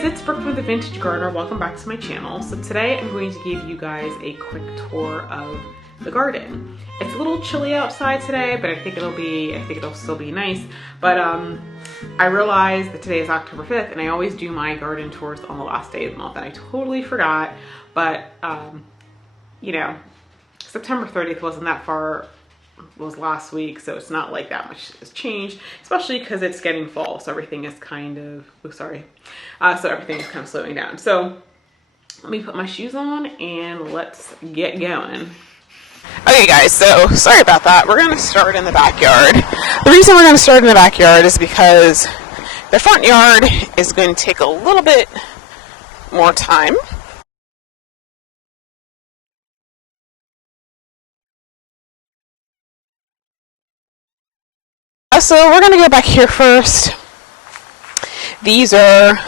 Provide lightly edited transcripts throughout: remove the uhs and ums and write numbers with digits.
guys, it's Brooke with the Vintage Gardener. Welcome back to my channel. So today I'm going to give you guys a quick tour of the garden. It's a little chilly outside today, but I think it'll still be nice. But I realized that today is October 5th and I always do my garden tours on the last day of the month and I totally forgot. But you know, September 30th wasn't that far, was last week, so it's not like that much has changed, especially because it's getting fall, so everything is kind of, so everything is kind of slowing down. So let me put my shoes on and let's get going. Okay guys, so sorry about that. We're going to start in the backyard. The reason we're going to start in the backyard is because the front yard is going to take a little bit more time. So we're going to go back here first. These are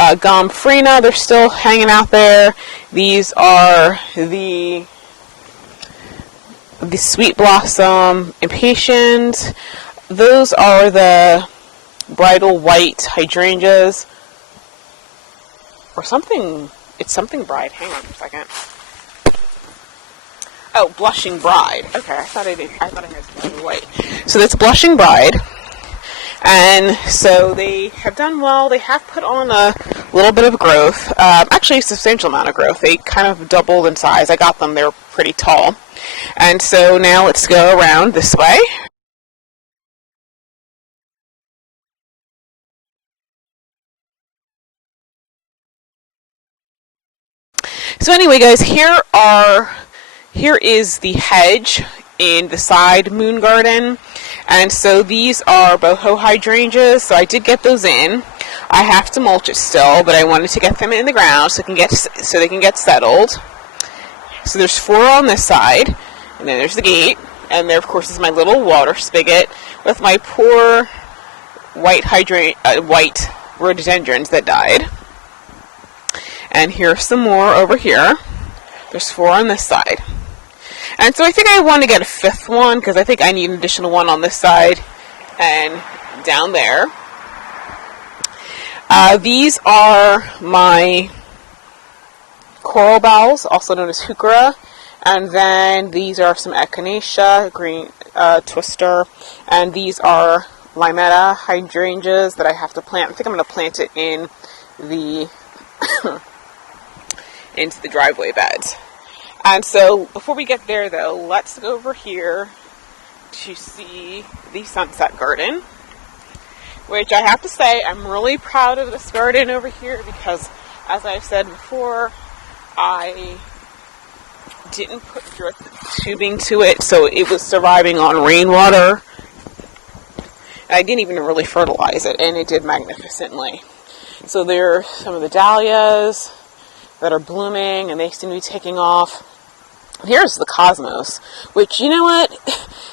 Gomphrena. They're still hanging out there. These are the Sweet Blossom Impatiens. Those are the bridal white hydrangeas. Or something. It's something bride. Hang on for a second. Oh, Blushing Bride. Okay, I thought I had something white. So that's Blushing Bride. And so they have done well. They have put on a little bit of growth. Actually, a substantial amount of growth. They kind of doubled in size. I got them. They're pretty tall. And so now let's go around this way. So anyway, guys, here is the hedge in the side moon garden, and so these are boho hydrangeas, so I did get those in. I have to mulch it still, but I wanted to get them in the ground so they can get settled. So there's 4 on this side, and then there's the gate, and there of course is my little water spigot with my poor white rhododendrons that died. And here's some more over here. There's 4 on this side. And so I think I want to get a 5th one because I think I need an additional one on this side and down there. These are my coral bells, also known as heuchera. And then these are some echinacea, green twister. And these are limetta hydrangeas that I have to plant. I think I'm going to plant it in the into the driveway beds. And so before we get there though, let's go over here to see the sunset garden, which I have to say I'm really proud of this garden over here because, as I've said before, I didn't put drip tubing to it, so it was surviving on rainwater. I didn't even really fertilize it, and it did magnificently. So there are some of the dahlias that are blooming, and they seem to be taking off. Here's the cosmos, which, you know what?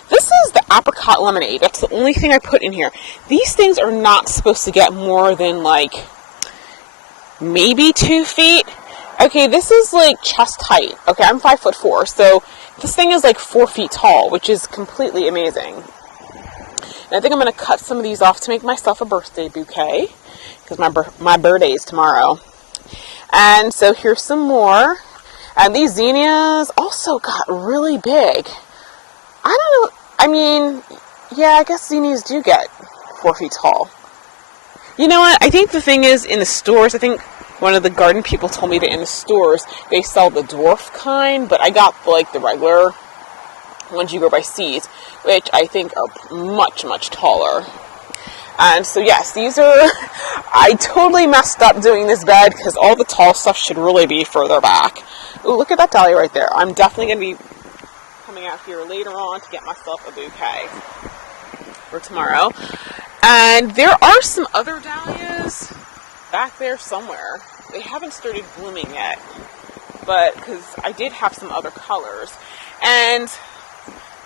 This is the apricot lemonade. That's the only thing I put in here. These things are not supposed to get more than, like, maybe 2 feet. Okay, this is, like, chest height. Okay, I'm 5'4", so this thing is, like, 4 feet tall, which is completely amazing. And I think I'm going to cut some of these off to make myself a birthday bouquet, because my birthday is tomorrow. And so here's some more. And these zinnias also got really big. I don't know. I mean, yeah, I guess zinnias do get 4 feet tall. You know what? I think the thing is, in the stores, I think one of the garden people told me that in the stores, they sell the dwarf kind, but I got, like, the regular ones you grow by seeds, which I think are much, much taller. And so, yes, these are, I totally messed up doing this bed because all the tall stuff should really be further back. Ooh, look at that dahlia right there. I'm definitely going to be coming out here later on to get myself a bouquet for tomorrow. And there are some other dahlias back there somewhere. They haven't started blooming yet, but because I did have some other colors. And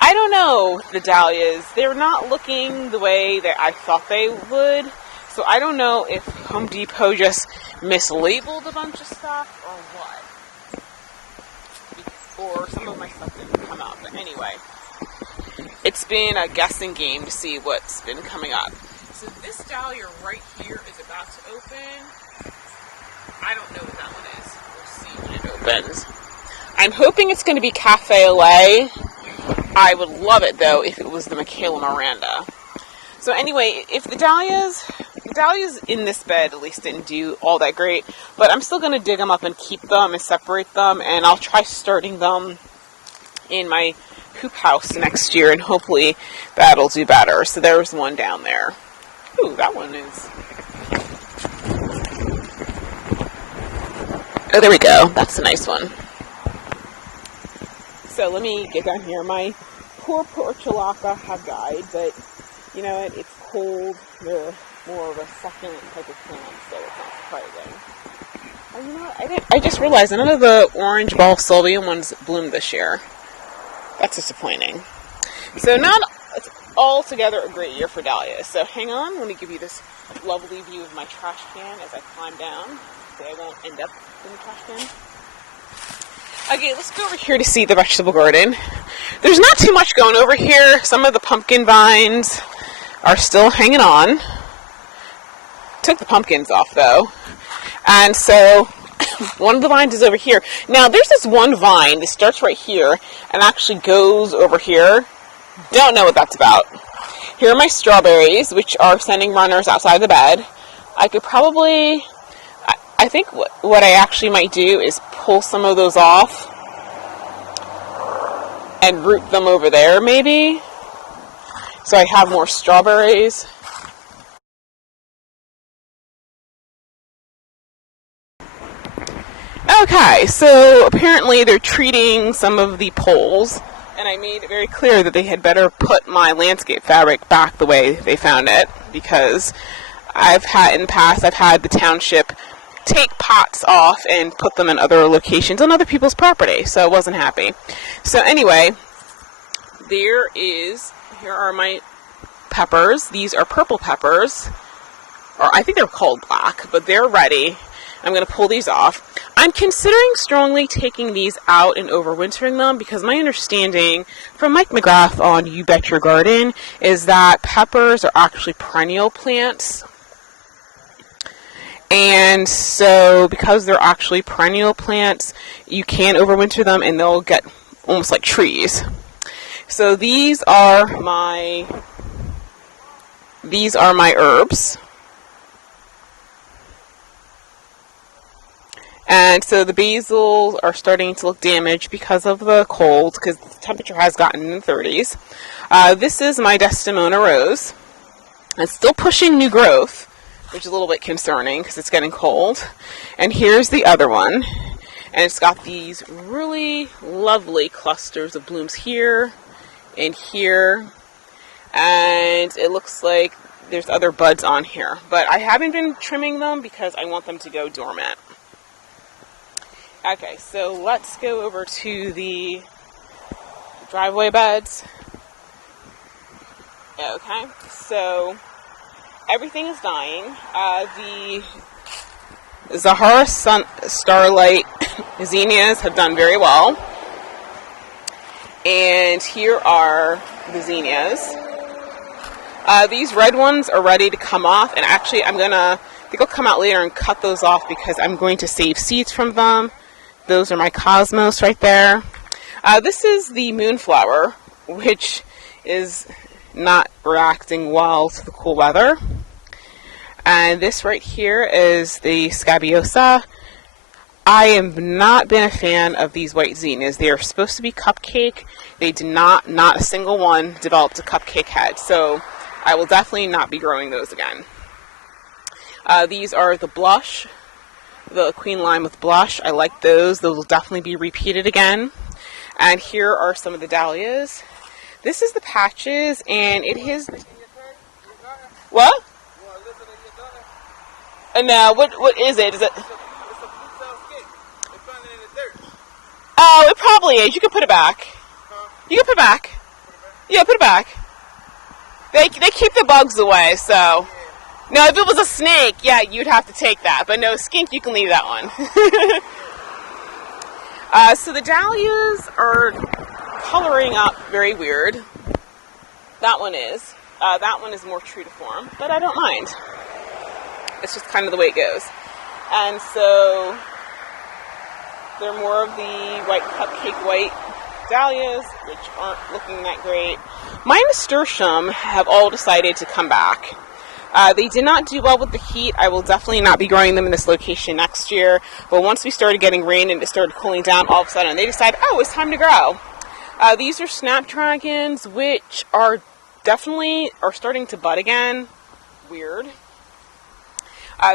I don't know, the dahlias, they're not looking the way that I thought they would. So I don't know if Home Depot just mislabeled a bunch of stuff or what. Or some of my stuff didn't come out. But anyway, it's been a guessing game to see what's been coming up. So this dahlia right here is about to open. I don't know what that one is. We'll see when it opens. I'm hoping it's going to be Cafe au lait. I would love it, though, if it was the Michaela Miranda. So anyway, if the dahlias in this bed at least didn't do all that great, but I'm still going to dig them up and keep them and separate them, and I'll try starting them in my hoop house next year, and hopefully that'll do better. So there's one down there. Ooh, that one is... Oh, there we go. That's a nice one. So let me get down here. My poor portulaca have died, but you know what? It's cold. They're more of a succulent type of plant, so it's not surprising. Oh, you know what? I just realized none of the orange balsamium ones bloomed this year. That's disappointing. So it's altogether a great year for dahlias. So hang on. Let me give you this lovely view of my trash can as I climb down, so I won't end up in the trash can. Okay, let's go over here to see the vegetable garden. There's not too much going over here. Some of the pumpkin vines are still hanging on. Took the pumpkins off, though. And so, one of the vines is over here. Now, there's this one vine that starts right here and actually goes over here. Don't know what that's about. Here are my strawberries, which are sending runners outside the bed. I could probably... I think what I actually might do is pull some of those off and root them over there, maybe, so I have more strawberries. Okay, so apparently they're treating some of the poles, and I made it very clear that they had better put my landscape fabric back the way they found it, because in the past I've had the township take pots off and put them in other locations on other people's property, so I wasn't happy. So anyway, here are my peppers. These are purple peppers, or I think they're called black, but they're ready. I'm going to pull these off. I'm considering strongly taking these out and overwintering them, because my understanding from Mike McGrath on You Bet Your Garden is that peppers are actually perennial plants. And so, because they're actually perennial plants, you can overwinter them and they'll get almost like trees. So these are my herbs. And so the basils are starting to look damaged because of the cold, because the temperature has gotten in the 30s. This is my Desdemona rose. It's still pushing new growth, which is a little bit concerning because it's getting cold. And here's the other one. And it's got these really lovely clusters of blooms here and here. And it looks like there's other buds on here. But I haven't been trimming them because I want them to go dormant. Okay, so let's go over to the driveway beds. Okay, so everything is dying. The Zahara Starlight zinnias have done very well. And here are the zinnias. These red ones are ready to come off, and actually I think I'll come out later and cut those off because I'm going to save seeds from them. Those are my cosmos right there. This is the moonflower, which is not reacting well to the cool weather. And this right here is the scabiosa. I have not been a fan of these white zinnias. They are supposed to be cupcake. They did not a single one developed a cupcake head. So I will definitely not be growing those again. These are the blush, the queen lime with blush. I like those. Those will definitely be repeated again. And here are some of the dahlias. This is the patches, and it is... What? No, what is it? Is it... Oh, it probably is. You can put it back. You can put it back. Yeah, put it back. They keep the bugs away, so... No, if it was a snake, yeah, you'd have to take that. But no, skink, you can leave that one. So the dahlias are coloring up very weird. That one is. That one is more true to form, but I don't mind. It's just kind of the way it goes. And so they're more of the white cupcake white dahlias, which aren't looking that great. My nasturtium have all decided to come back. They did not do well with the heat. I will definitely not be growing them in this location next year. But once we started getting rain and it started cooling down, all of a sudden they decided, oh, it's time to grow. These are snapdragons, which are definitely starting to bud again. Weird.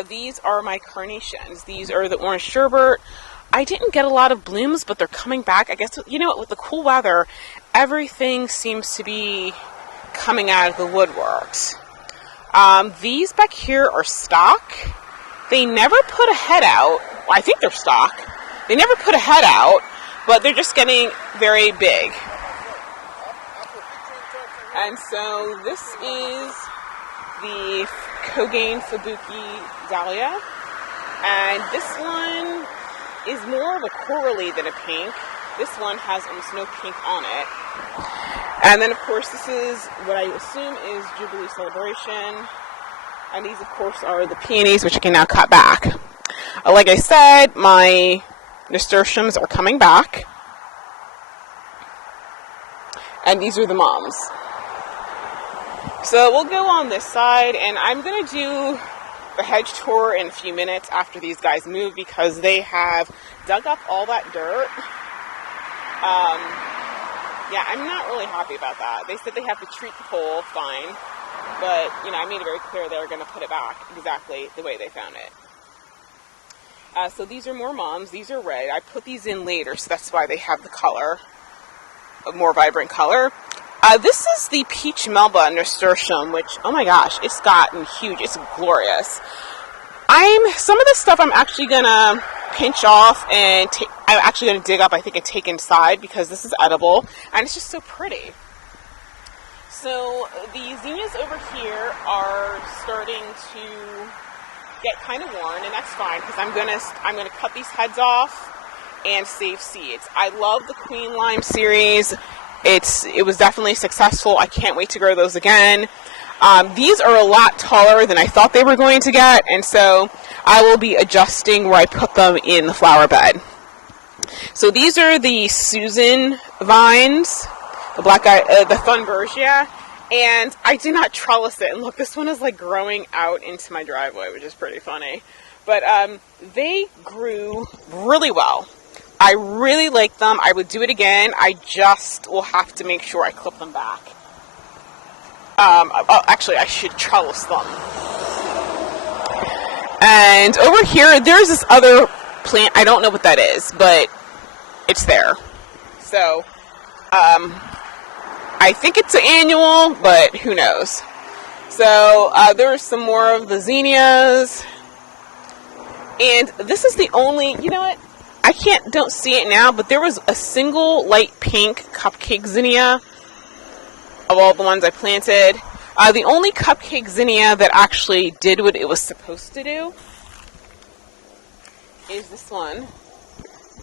These are my carnations. These are the orange sherbet. I didn't get a lot of blooms, but they're coming back. I guess, you know what, with the cool weather, everything seems to be coming out of the woodworks. These back here are stock. They never put a head out. Well, I think they're stock. They never put a head out, but they're just getting very big. And so this is the Kogain Fubuki Dahlia. And this one is more of a corally than a pink. This one has almost no pink on it. And then, of course, this is what I assume is Jubilee Celebration. And these, of course, are the peonies, which I can now cut back. Like I said, my nasturtiums are coming back. And these are the moms. So we'll go on this side, and I'm going to do the hedge tour in a few minutes after these guys move, because they have dug up all that dirt. Yeah, I'm not really happy about that. They said they have to treat the pole, fine. But, you know, I made it very clear they're going to put it back exactly the way they found it. So these are more moms. These are red. I put these in later, so that's why they have the color, a more vibrant color. This is the Peach Melba nasturtium, which, oh my gosh, it's gotten huge. It's glorious. Some of this stuff I'm actually going to pinch off and I'm actually going to dig up, I think, and take inside, because this is edible, and it's just so pretty. So the zinnias over here are starting to get kind of worn, and that's fine, because I'm gonna cut these heads off and save seeds. I love the Queen Lime series. It was definitely successful. I can't wait to grow those again. These are a lot taller than I thought they were going to get, and so I will be adjusting where I put them in the flower bed. So these are the Susan vines, the Thunbergia, and I did not trellis it. And look, this one is like growing out into my driveway, which is pretty funny. But they grew really well. I really like them. I would do it again. I just will have to make sure I clip them back. Actually, I should trellis them. And over here, there's this other plant. I don't know what that is, but it's there. So, I think it's an annual, but who knows. So, there's some more of the zinnias. And this is the only, you know what? Don't see it now, but there was a single light pink cupcake zinnia of all the ones I planted. The only cupcake zinnia that actually did what it was supposed to do is this one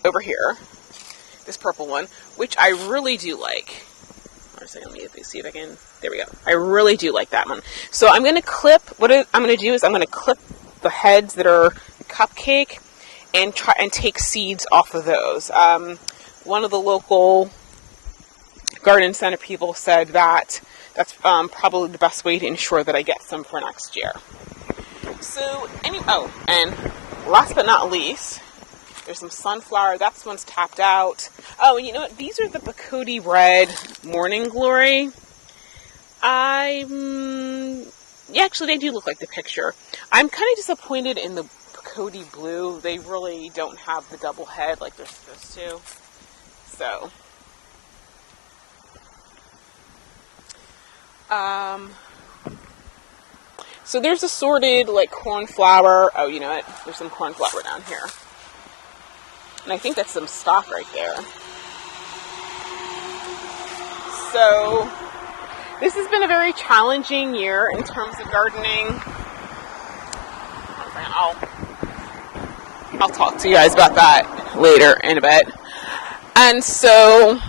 over here, this purple one, which I really do like. Hold on a second, let me see if I can, there we go. I really do like that one. So I'm going to clip, what I'm going to do is I'm going to clip the heads that are cupcake and try and take seeds off of those. One of the local garden center people said that that's probably the best way to ensure that I get some for next year. So, and last but not least, there's some sunflower. That one's tapped out. Oh, and you know what? These are the Bacote Red Morning Glory. Yeah, actually, they do look like the picture. I'm kind of disappointed in the Bacote Blue. They really don't have the double head like they're supposed to. So there's assorted like cornflower. Oh, you know what? There's some cornflower down here. And I think that's some stock right there. So this has been a very challenging year in terms of gardening. I'll talk to you guys about that later in a bit. And so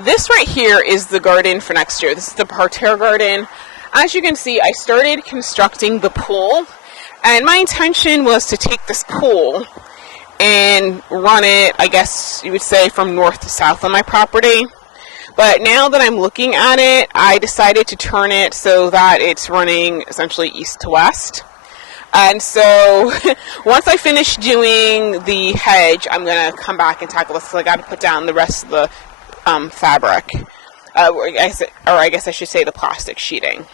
this right here is the garden for next year. This is the parterre garden. As you can see, I started constructing the pool, And my intention was to take this pool and run it, I guess you would say, from north to south on my property. But now that I'm looking at it, I decided to turn it so that it's running essentially east to west. And so once I finish doing the hedge, I'm going to come back and tackle this, because I got to put down the rest of the fabric. Or I guess I should say the plastic sheeting.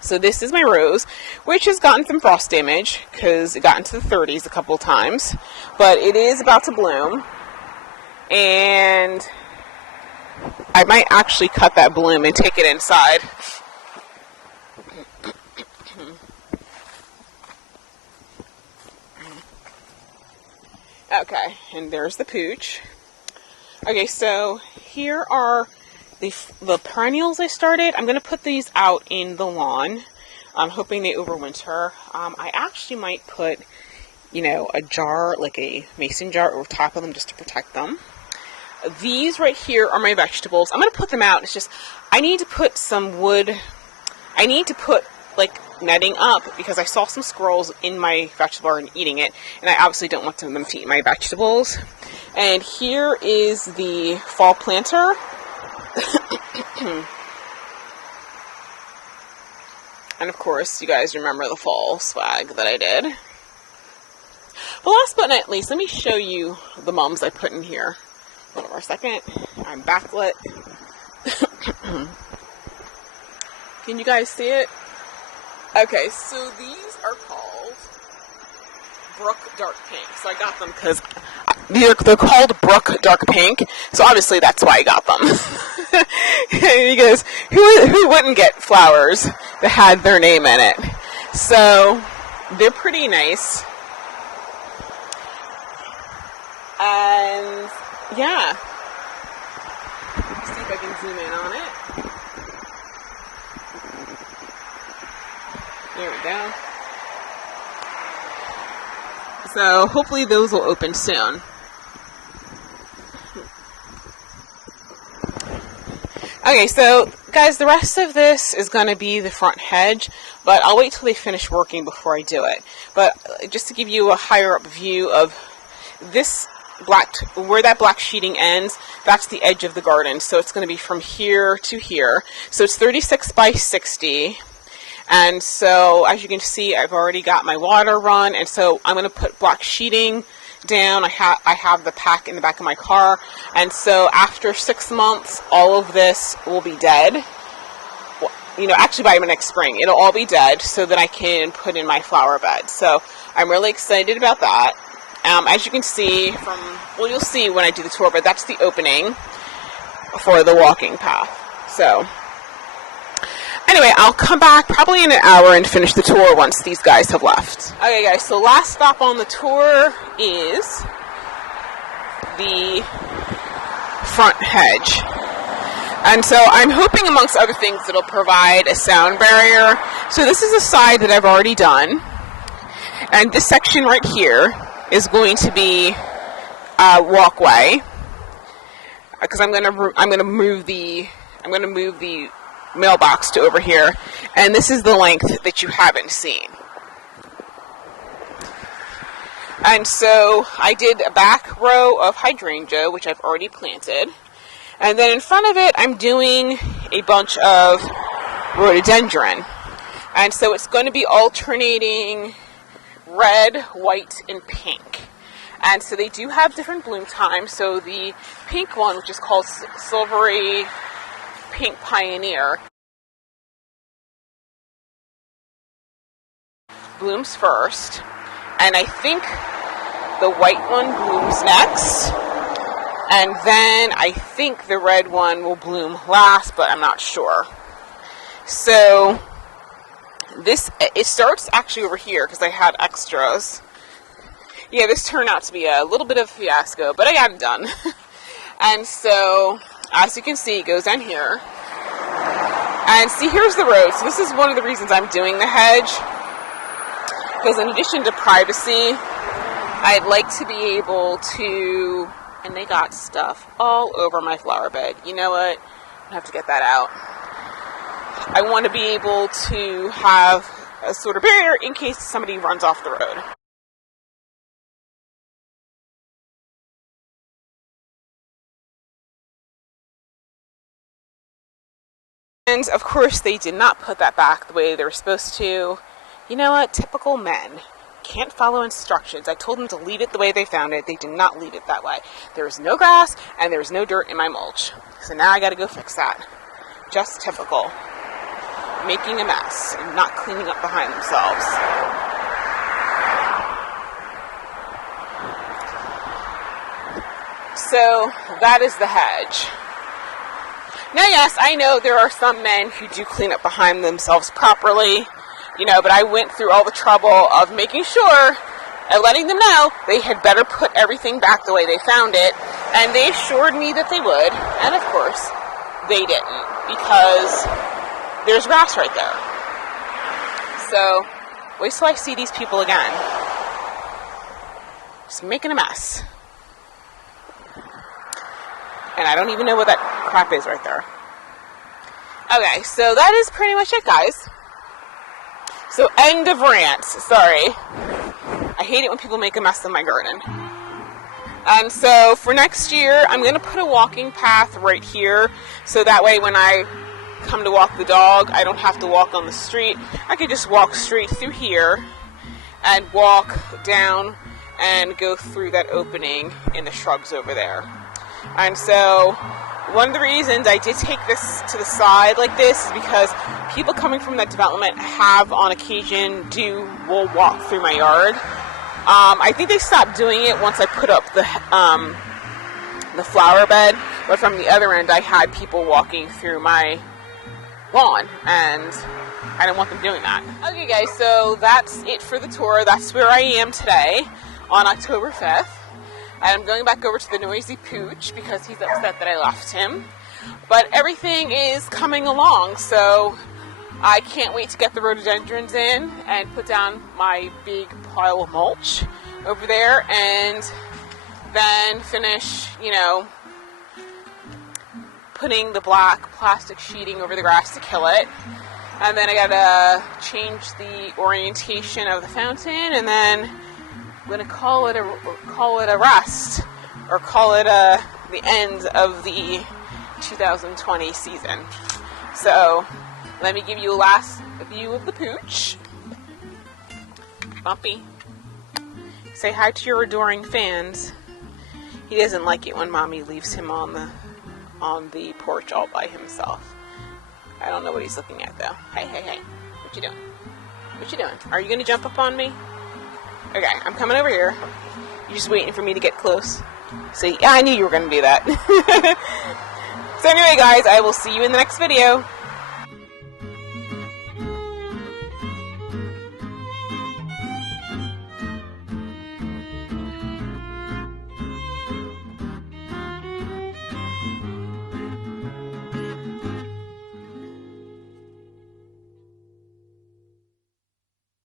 So this is my rose, which has gotten some frost damage because it got into the 30s a couple of times. But it is about to bloom. And I might actually cut that bloom and take it inside. Okay, and there's the pooch. Okay, so here are the perennials I started. I'm going to put these out in the lawn. I'm hoping they overwinter. I actually might put, a jar, like a mason jar over top of them just to protect them. These right here are my vegetables. I'm going to put them out. It's just, I need to put some wood. I need to put, netting up, because I saw some squirrels in my vegetable garden eating it, and I obviously don't want them to eat my vegetables. And here is the fall planter. And of course, you guys remember the fall swag that I did. But last but not least, let me show you the mums I put in here. Hold on for a second. I'm backlit. Can you guys see it? Okay, so these are called Brook Dark Pink. So I got them because they're called Brook Dark Pink. So obviously that's why I got them. Because who wouldn't get flowers that had their name in it? So they're pretty nice. And yeah. Let's see if I can zoom in on it. There we go. So hopefully those will open soon. Okay, so guys, the rest of this is going to be the front hedge, but I'll wait till they finish working before I do it. But just to give you a higher up view of this where that black sheeting ends, that's the edge of the garden. So it's going to be from here to here. So it's 36 by 60. And so, as you can see, I've already got my water run, and so I'm going to put black sheeting down. I have the pack in the back of my car, and so after 6 months, all of this will be dead. Actually by next spring, it'll all be dead, so that I can put in my flower bed. So I'm really excited about that. As you can see you'll see when I do the tour, but that's the opening for the walking path. So anyway, I'll come back probably in an hour and finish the tour once these guys have left. Okay, guys, so last stop on the tour is the front hedge. And so I'm hoping, amongst other things, it'll provide a sound barrier. So this is a side that I've already done. And this section right here is going to be a walkway, because I'm going to move the mailbox to over here, and this is the length that you haven't seen. And so I did a back row of hydrangea, which I've already planted, and then in front of it I'm doing a bunch of rhododendron, and so it's going to be alternating red, white, and pink. And so they do have different bloom times. So the pink one, which is called Silvery Pink Pioneer, blooms first, and I think the white one blooms next, and then I think the red one will bloom last, but I'm not sure. So it starts actually over here because I had extras. Yeah, this turned out to be a little bit of a fiasco, but I got it done. And so, as you can see, it goes down here. And see, here's the road. So this is one of the reasons I'm doing the hedge, because in addition to privacy, I'd like to be able to, and they got stuff all over my flower bed. You know what? I have to get that out. I want to be able to have a sort of barrier in case somebody runs off the road. And of course they did not put that back the way they were supposed to. You know what? Typical men. Can't follow instructions. I told them to leave it the way they found it. They did not leave it that way. There was no grass and there was no dirt in my mulch. So now I gotta go fix that. Just typical. Making a mess and not cleaning up behind themselves. So that is the hedge. Now, yes, I know there are some men who do clean up behind themselves properly, but I went through all the trouble of making sure and letting them know they had better put everything back the way they found it, and they assured me that they would, and of course, they didn't, because there's grass right there. So, wait till I see these people again. Just making a mess. And I don't even know what that crap is right there. Okay, so that is pretty much it, guys. So, end of rant. Sorry. I hate it when people make a mess in my garden. And so, for next year, I'm going to put a walking path right here. So that way when I come to walk the dog, I don't have to walk on the street. I can just walk straight through here and walk down and go through that opening in the shrubs over there. And so one of the reasons I did take this to the side like this is because people coming from that development have on occasion will walk through my yard. I think they stopped doing it once I put up the flower bed, but from the other end I had people walking through my lawn, and I don't want them doing that. Okay guys, so that's it for the tour. That's where I am today on October 5th. I'm going back over to the noisy pooch because he's upset that I left him. But everything is coming along, so I can't wait to get the rhododendrons in and put down my big pile of mulch over there, and then finish, putting the black plastic sheeting over the grass to kill it. And then I gotta change the orientation of the fountain, and then I'm gonna call it a rest, or call it the end of the 2020 season. So let me give you a last view of the pooch. Bumpy, say hi to your adoring fans. He doesn't like it when Mommy leaves him on the porch all by himself. I don't know what he's looking at though. Hey, what you doing? What you doing? Are you gonna jump up on me? Okay, I'm coming over here. You're just waiting for me to get close. See, yeah, I knew you were gonna do that. So anyway, guys, I will see you in the next video.